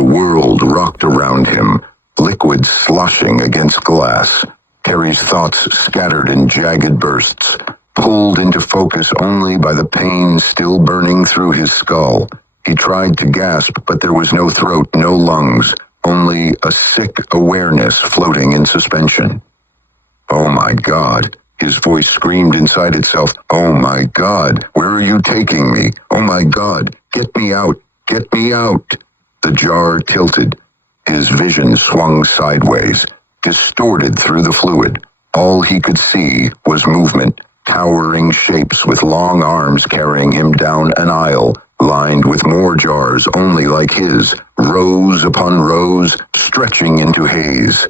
The world rocked around him, liquid sloshing against glass. Terry's thoughts scattered in jagged bursts, pulled into focus only by the pain still burning through his skull. He tried to gasp, but there was no throat, no lungs, only a sick awareness floating in suspension. "Oh my God," his voice screamed inside itself. "Oh my God, where are you taking me? Oh my God, get me out, get me out." The jar tilted. His vision swung sideways, distorted through the fluid. All he could see was movement, towering shapes with long arms carrying him down an aisle, lined with more jars only like his, rows upon rows, stretching into haze.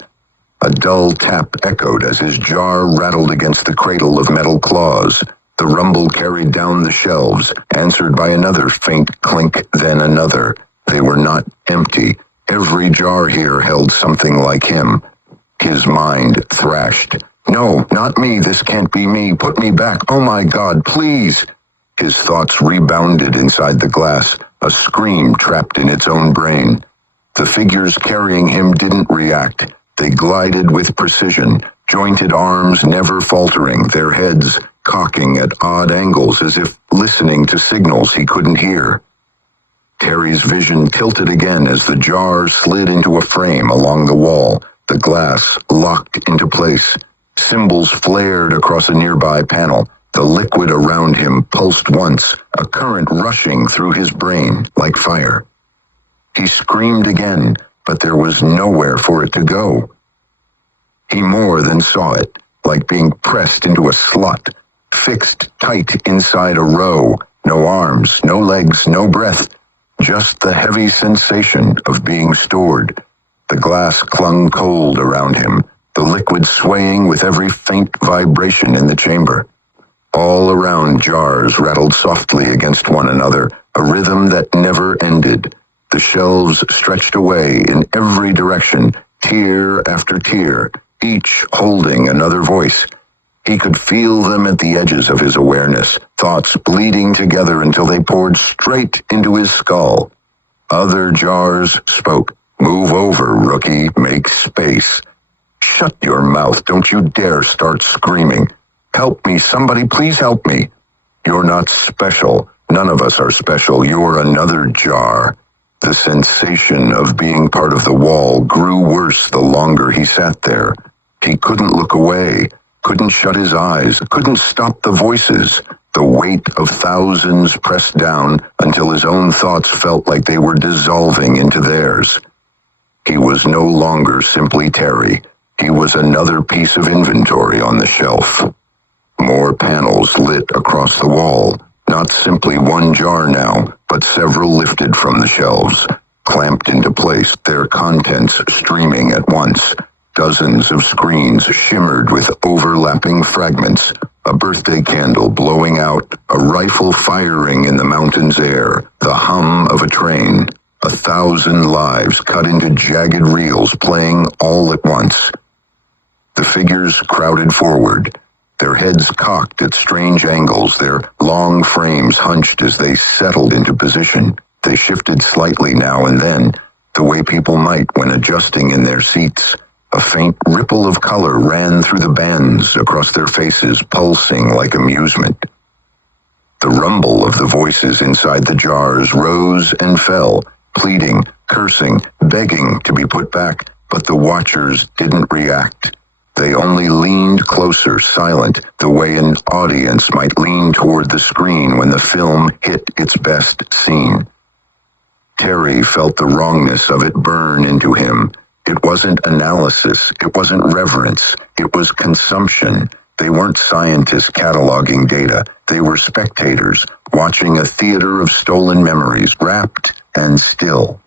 A dull tap echoed as his jar rattled against the cradle of metal claws. The rumble carried down the shelves, answered by another faint clink, then another. They were not empty. Every jar here held something like him. His mind thrashed. "No, not me. This can't be me. Put me back. Oh my God, please." His thoughts rebounded inside the glass, a scream trapped in its own brain. The figures carrying him didn't react. They glided with precision, jointed arms never faltering, their heads cocking at odd angles as if listening to signals he couldn't hear. Terry's vision tilted again as the jar slid into a frame along the wall, the glass locked into place. Symbols flared across a nearby panel. The liquid around him pulsed once, a current rushing through his brain like fire. He screamed again, but there was nowhere for it to go. He more than saw it, like being pressed into a slot, fixed tight inside a row. No arms, no legs, no breath, just the heavy sensation of being stored. The glass clung cold around him, the liquid swaying with every faint vibration in the chamber. All around, jars rattled softly against one another, a rhythm that never ended. The shelves stretched away in every direction, tier after tier, each holding another voice. He could feel them at the edges of his awareness, thoughts bleeding together until they poured straight into his skull. Other jars spoke. "Move over, rookie. Make space." "Shut your mouth. Don't you dare start screaming. Help me, somebody, please help me. You're not special. None of us are special. You're another jar." The sensation of being part of the wall grew worse the longer he sat there. He couldn't look away, couldn't shut his eyes, couldn't stop the voices. The weight of thousands pressed down until his own thoughts felt like they were dissolving into theirs. He was no longer simply Terry. He was another piece of inventory on the shelf. More panels lit across the wall, not simply one jar now, but several lifted from the shelves, clamped into place, their contents streaming at once. Dozens of screens shimmered with overlapping fragments, a birthday candle blowing out, a rifle firing in the mountain's air, the hum of a train, 1,000 lives cut into jagged reels playing all at once. The figures crowded forward, their heads cocked at strange angles, their long frames hunched as they settled into position. They shifted slightly now and then, the way people might when adjusting in their seats. A faint ripple of color ran through the bands across their faces, pulsing like amusement. The rumble of the voices inside the jars rose and fell, pleading, cursing, begging to be put back, but the watchers didn't react. They only leaned closer, silent, the way an audience might lean toward the screen when the film hit its best scene. Terry felt the wrongness of it burn into him. It wasn't analysis, it wasn't reverence, it was consumption. They weren't scientists cataloging data, they were spectators, watching a theater of stolen memories, wrapped and still.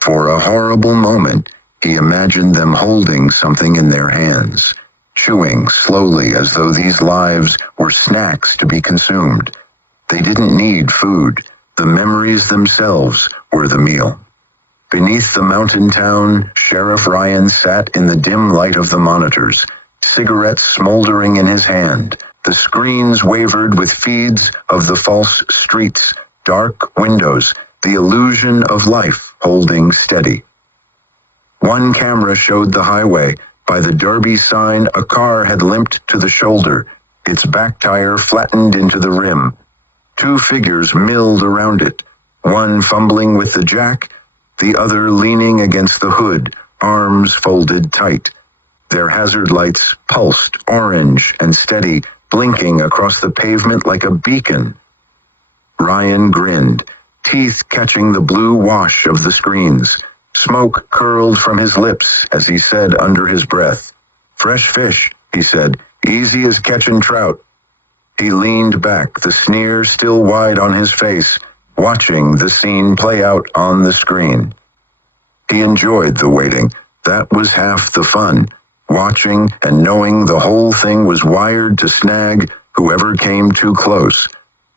For a horrible moment, he imagined them holding something in their hands, chewing slowly as though these lives were snacks to be consumed. They didn't need food. The memories themselves were the meal. Beneath the mountain town, Sheriff Ryan sat in the dim light of the monitors, cigarettes smoldering in his hand. The screens wavered with feeds of the false streets, dark windows, the illusion of life holding steady. One camera showed the highway. By the Derbie sign, a car had limped to the shoulder, its back tire flattened into the rim. Two figures milled around it, one fumbling with the jack, the other leaning against the hood, arms folded tight. Their hazard lights pulsed orange and steady, blinking across the pavement like a beacon. Ryan grinned, teeth catching the blue wash of the screens. Smoke curled from his lips as he said under his breath, "Fresh fish," he said, "easy as catching trout." He leaned back, the sneer still wide on his face, watching the scene play out on the screen. He enjoyed the waiting. That was half the fun, watching and knowing the whole thing was wired to snag whoever came too close.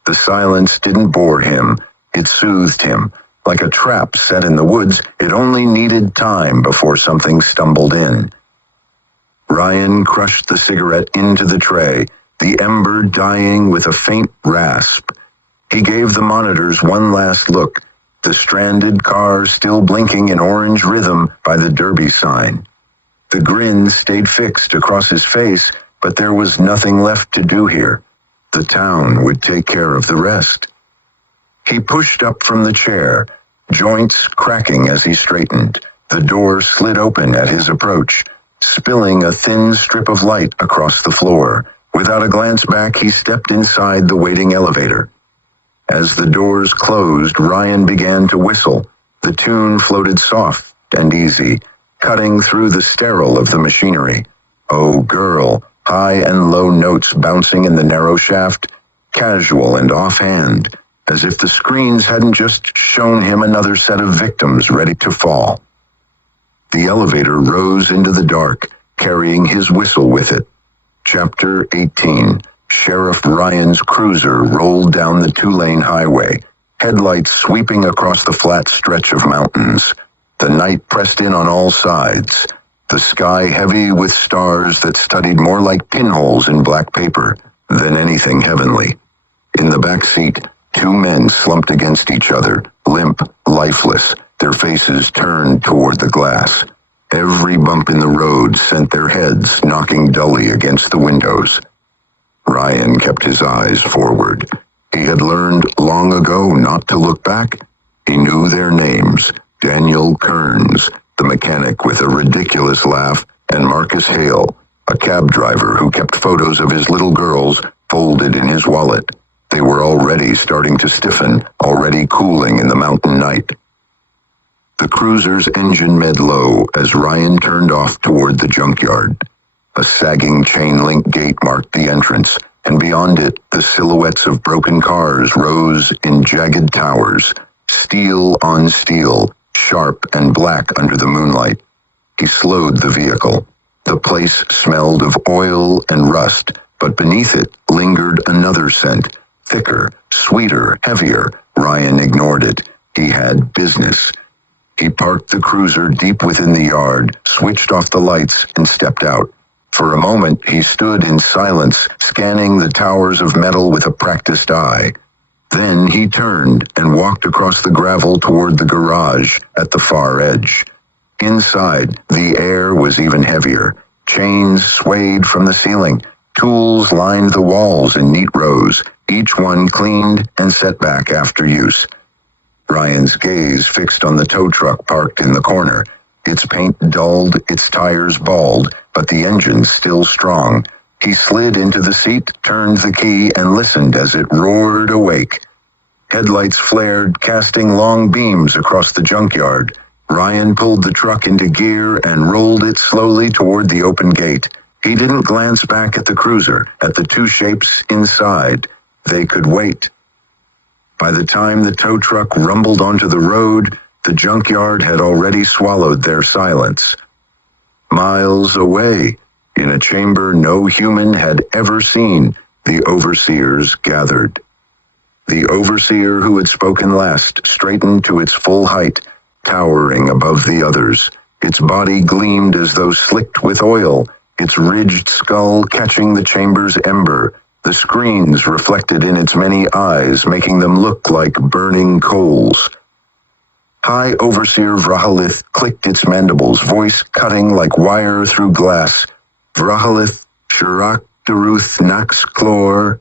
The silence didn't bore him, it soothed him. Like a trap set in the woods, it only needed time before something stumbled in. Ryan crushed the cigarette into the tray, the ember dying with a faint rasp. He gave the monitors one last look, the stranded car still blinking in orange rhythm by the Derbie sign. The grin stayed fixed across his face, but there was nothing left to do here. The town would take care of the rest. He pushed up from the chair, joints cracking as he straightened. The door slid open at his approach, spilling a thin strip of light across the floor. Without a glance back, he stepped inside the waiting elevator. As the doors closed, Ryan began to whistle. The tune floated soft and easy, cutting through the sterile of the machinery. "Oh, girl," high and low notes bouncing in the narrow shaft, casual and offhand, as if the screens hadn't just shown him another set of victims ready to fall. The elevator rose into the dark, carrying his whistle with it. Chapter 18. Sheriff Ryan's cruiser rolled down the two-lane highway, headlights sweeping across the flat stretch of mountains. The night pressed in on all sides, the sky heavy with stars that studied more like pinholes in black paper than anything heavenly. In the back seat, two men slumped against each other, limp, lifeless, their faces turned toward the glass. Every bump in the road sent their heads knocking dully against the windows. Ryan kept his eyes forward. He had learned long ago not to look back. He knew their names: Daniel Kearns, the mechanic with a ridiculous laugh, and Marcus Hale, a cab driver who kept photos of his little girls folded in his wallet. They were already starting to stiffen, already cooling in the mountain night. The cruiser's engine made low as Ryan turned off toward the junkyard. A sagging chain-link gate marked the entrance, and beyond it, the silhouettes of broken cars rose in jagged towers, steel on steel, sharp and black under the moonlight. He slowed the vehicle. The place smelled of oil and rust, but beneath it lingered another scent, thicker, sweeter, heavier. Ryan ignored it. He had business. He parked the cruiser deep within the yard, switched off the lights, and stepped out. For a moment, he stood in silence, scanning the towers of metal with a practiced eye. Then he turned and walked across the gravel toward the garage at the far edge. Inside, the air was even heavier. Chains swayed from the ceiling. Tools lined the walls in neat rows, each one cleaned and set back after use. Ryan's gaze fixed on the tow truck parked in the corner. Its paint dulled, its tires bald, but the engine still strong. He slid into the seat, turned the key, and listened as it roared awake. Headlights flared, casting long beams across the junkyard. Ryan pulled the truck into gear and rolled it slowly toward the open gate. He didn't glance back at the cruiser, at the two shapes inside. They could wait. By the time the tow truck rumbled onto the road, the junkyard had already swallowed their silence. Miles away, in a chamber no human had ever seen, the overseers gathered. The overseer who had spoken last straightened to its full height, towering above the others. Its body gleamed as though slicked with oil, its ridged skull catching the chamber's ember. The screens reflected in its many eyes, making them look like burning coals. High Overseer Vrahalith clicked its mandibles, voice cutting like wire through glass. Vrahalith, Shirak Deruth Nax Chlor.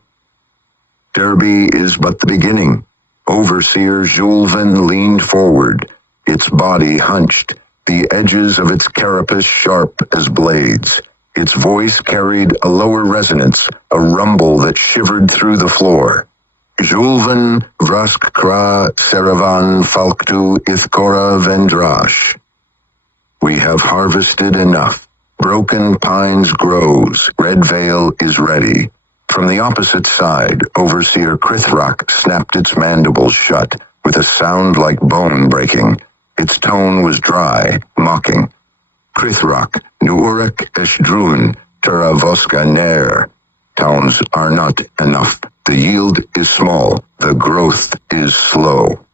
Derbie is but the beginning. Overseer Julven leaned forward, its body hunched, the edges of its carapace sharp as blades. Its voice carried a lower resonance, a rumble that shivered through the floor. Julven Vrask Kra Seravan Falktu Ithkora Vendrash. We have harvested enough. Broken Pines grows. Red Veil is ready. From the opposite side, Overseer Krithrak snapped its mandibles shut, with a sound like bone breaking. Its tone was dry, mocking. Krithrak, Nuurek Eshdrun, Teravoska Nair. Towns are not enough. The yield is small. The growth is slow.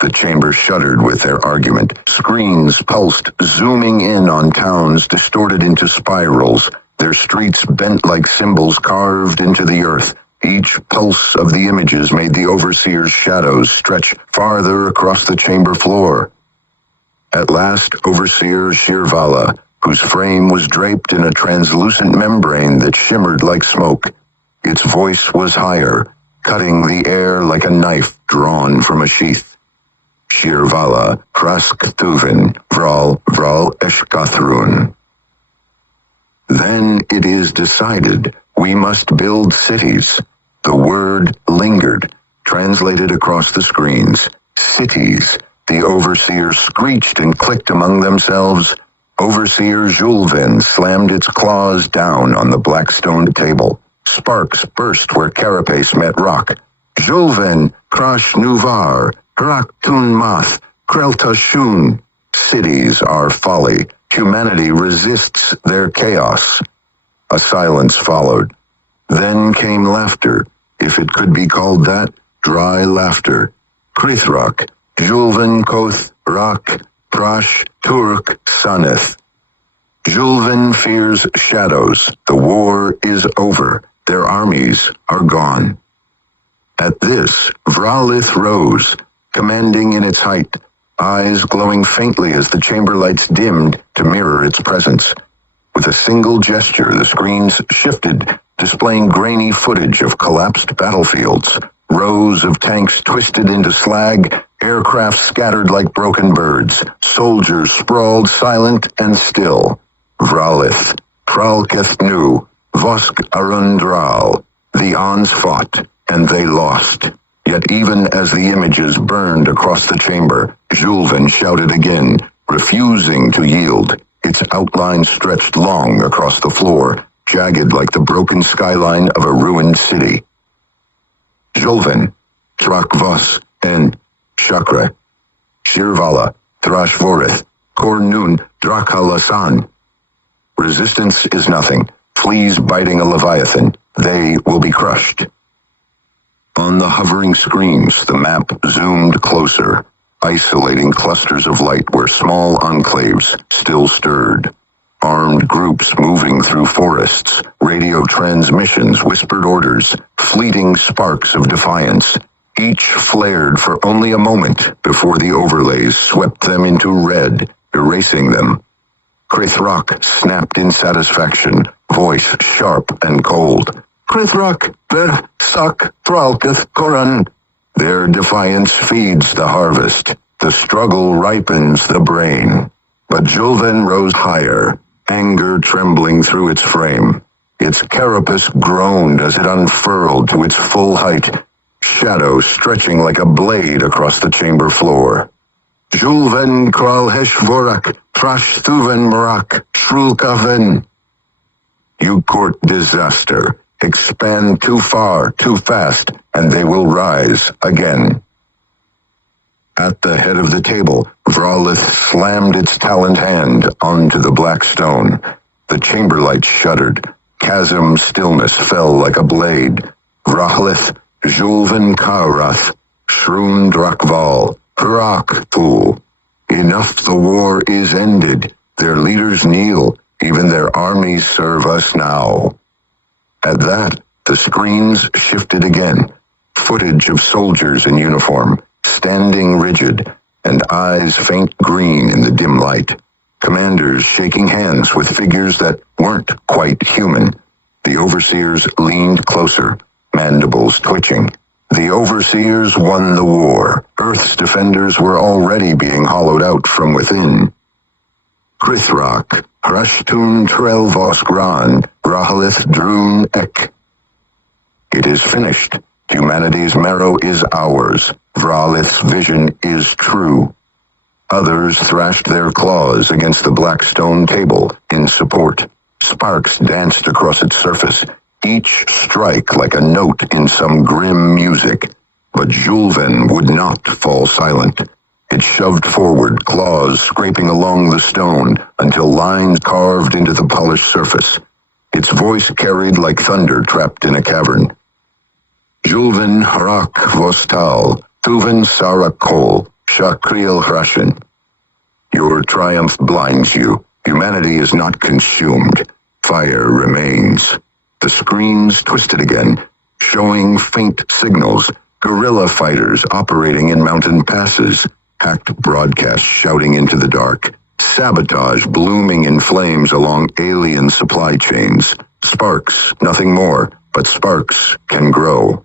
The chamber shuddered with their argument. Screens pulsed, zooming in on towns distorted into spirals, their streets bent like symbols carved into the earth. Each pulse of the images made the Overseer's shadows stretch farther across the chamber floor. At last, Overseer Shirvala, whose frame was draped in a translucent membrane that shimmered like smoke. Its voice was higher, cutting the air like a knife drawn from a sheath. Shirvala, Krask Thuvin, Vral Eshkathrun. Then it is decided we must build cities. The word lingered, translated across the screens. Cities. The Overseer screeched and clicked among themselves. Overseer Julven slammed its claws down on the black-stoned table. Sparks burst where carapace met rock. Julven, Krash Nuvar, Hraktun Math, Krelta Shun. Cities are folly. Humanity resists their chaos. A silence followed. Then came laughter, if it could be called that, dry laughter. Krithrak, Julven Koth, Rak, Prash, Turk, Saneth. Julven fears shadows. The war is over. Their armies are gone. At this, Vralith rose, commanding in its height, eyes glowing faintly as the chamber lights dimmed to mirror its presence. With a single gesture, the screens shifted, displaying grainy footage of collapsed battlefields, rows of tanks twisted into slag, aircraft scattered like broken birds, soldiers sprawled silent and still. Vralith, Pralketh Nu, Vosk Arundral. The Ons fought, and they lost. Yet even as the images burned across the chamber, Julven shouted again, refusing to yield. Its outline stretched long across the floor, jagged like the broken skyline of a ruined city. Julven, Trakvos, and Shakra, Shirvala, Thrashvorith, Kornun, Drakhalasan. Resistance is nothing. Fleas biting a leviathan. They will be crushed. On the hovering screens, the map zoomed closer, isolating clusters of light where small enclaves still stirred. Armed groups moving through forests, radio transmissions whispered orders, fleeting sparks of defiance. Each flared for only a moment before the overlays swept them into red, erasing them. Krithrak snapped in satisfaction, voice sharp and cold. Krithrak, Ver, Sak, Thralketh, Koran. Their defiance feeds the harvest. The struggle ripens the brain. But Julven rose higher, anger trembling through its frame. Its carapace groaned as it unfurled to its full height, shadow stretching like a blade across the chamber floor. Julven Kral Heshvorak, Trash Thuven Marak, Shrulkaven. You court disaster. Expand too far, too fast, and they will rise again. At the head of the table, Vralith slammed its taloned hand onto the black stone. The chamber light shuddered. Chasm stillness fell like a blade. Vralith, Julven Karath, Shroon Drakval, Hrak Thul. Enough, the war is ended. Their leaders kneel. Even their armies serve us now. At that, the screens shifted again. Footage of soldiers in uniform, standing rigid, and eyes faint green in the dim light. Commanders shaking hands with figures that weren't quite human. The overseers leaned closer, mandibles twitching. The overseers won the war. Earth's defenders were already being hollowed out from within. Krithrak, Hrashtun Trel Vos Gran, Rahalith Drun Ek. It is finished. Humanity's marrow is ours. Vralith's vision is true. Others thrashed their claws against the black stone table in support. Sparks danced across its surface, each strike like a note in some grim music. But Julven would not fall silent. It shoved forward, claws scraping along the stone until lines carved into the polished surface. Its voice carried like thunder trapped in a cavern. Julven Harak Vostal, Tuven Sarakol, Shakriel Hrashin. Your triumph blinds you. Humanity is not consumed. Fire remains. The screens twisted again, showing faint signals. Guerrilla fighters operating in mountain passes. Hacked broadcasts shouting into the dark. Sabotage blooming in flames along alien supply chains. Sparks, nothing more, but sparks can grow.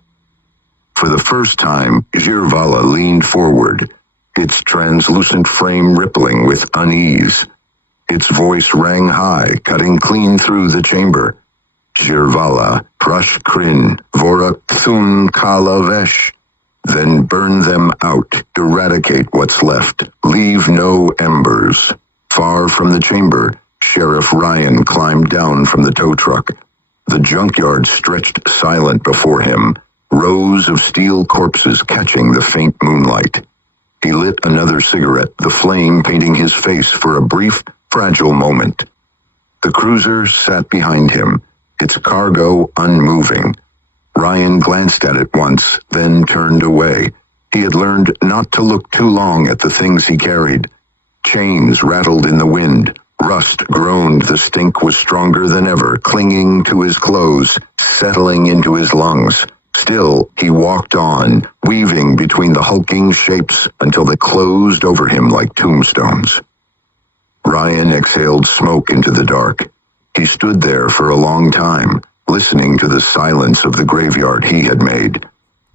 For the first time, Jirvala leaned forward, its translucent frame rippling with unease. Its voice rang high, cutting clean through the chamber. Jirvala, Prush Krin, Vorak Thun Kala Vesh. Then burn them out, eradicate what's left, leave no embers. Far from the chamber, Sheriff Ryan climbed down from the tow truck. The junkyard stretched silent before him, rows of steel corpses catching the faint moonlight. He lit another cigarette, the flame painting his face for a brief, fragile moment. The cruiser sat behind him, its cargo unmoving. Ryan glanced at it once, then turned away. He had learned not to look too long at the things he carried. Chains rattled in the wind. Rust groaned. The stink was stronger than ever, clinging to his clothes, settling into his lungs. Still, he walked on, weaving between the hulking shapes until they closed over him like tombstones. Ryan exhaled smoke into the dark. He stood there for a long time, listening to the silence of the graveyard he had made.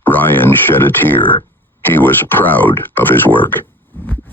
Ryan shed a tear. He was proud of his work.